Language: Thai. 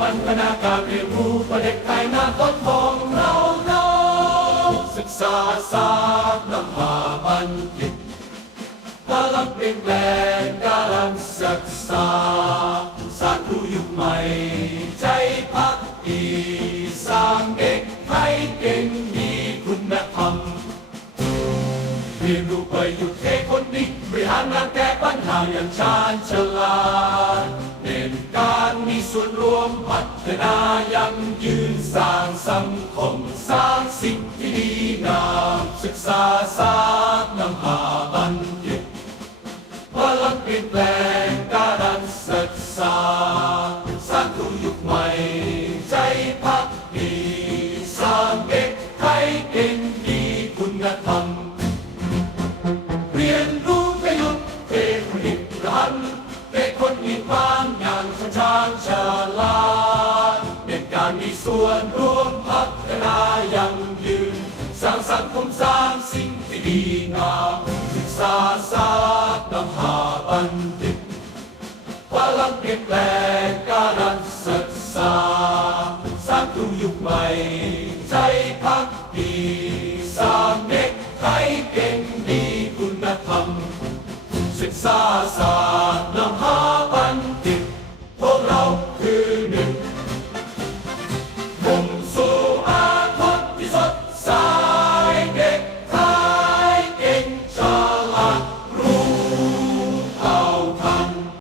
มันพนาการเรียนรู้ประเด็กไทยน้าต้นของเราเราศึกษาศาสตร์นำมาบัณฑิตกำลังเปลี่ยนแปลงกำลังศึกษาสร้างครูยุคใหม่ ใจพักดีสร้างเด็กไทยเก่งมีคุณธรรมเรียนรู้ไปหยุดเทคนดีบริหารงานแก้ปัญหาอย่างชาญฉล มพัฒนายังยืนสร้างสังคมสร้างสิ่งที่ดีงามศึกษาศาสตร์นำพาบัณฑิตพลังเปลี่ยนแปลงการันศึกษา สร้างครูยุคใหม่ ใจพักดีสร้างเด็กไทยเก่งดีคุณธรรม เรียนรู้ประโยชน์เทคนิครันเด็กคนมีความอย่างชาญฉลาดเด็ การมีส่วนร่วมพัฒนายังยืน สร้างสังคมสร้างสิ่งที่ดีงามศึกษาศาสตร์นำพาบัณฑิตพลังเปลี่ยนแปลงการันศึกษา สร้างครูยุคใหม่ ใจพักดีสร้างเด็กไทยเก่งดีคุณธรรมศึกษาศา